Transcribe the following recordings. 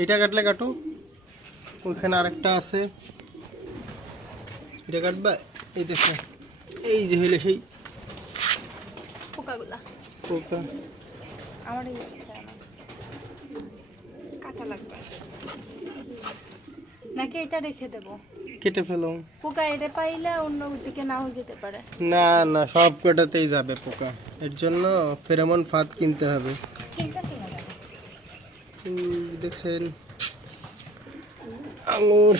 এইটা কাটলে কাটো, ওইখানে আরেকটা আছে, এটা কাটবা। এই দেখো, এই যে হইলে সেই পোকাগুলা পোকা। আমার এই কাটা লাগবে নাকি এটা রেখে দেব? কেটে ফেলো। পোকা এটা পাইলে অন্য দিকে নাও যেতে পারে। না না, সব কটাতেই যাবে পোকা, এর জন্য ফেরোমন ফাঁদ কিনতে হবে। ঠিক আছে না কেন? দেখছেন আঙুর,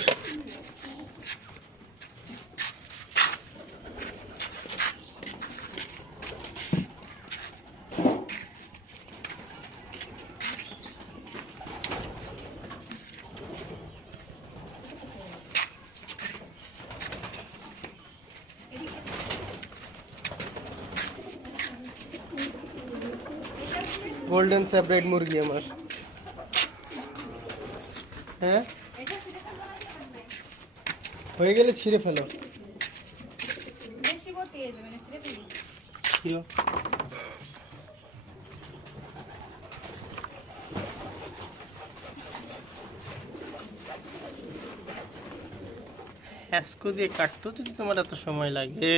গোল্ডেন সেপারেট মুরগি আমার। হ্যাঁ, হয়ে গেলে ছিঁড়ে ফেলো। বেশি বড় হয়ে যাবে না, ছিঁড়ে ফেলি। ছিঁড়ো। হ্যাসকো দিয়ে কাটতো যদি তোমার এত সময় লাগে।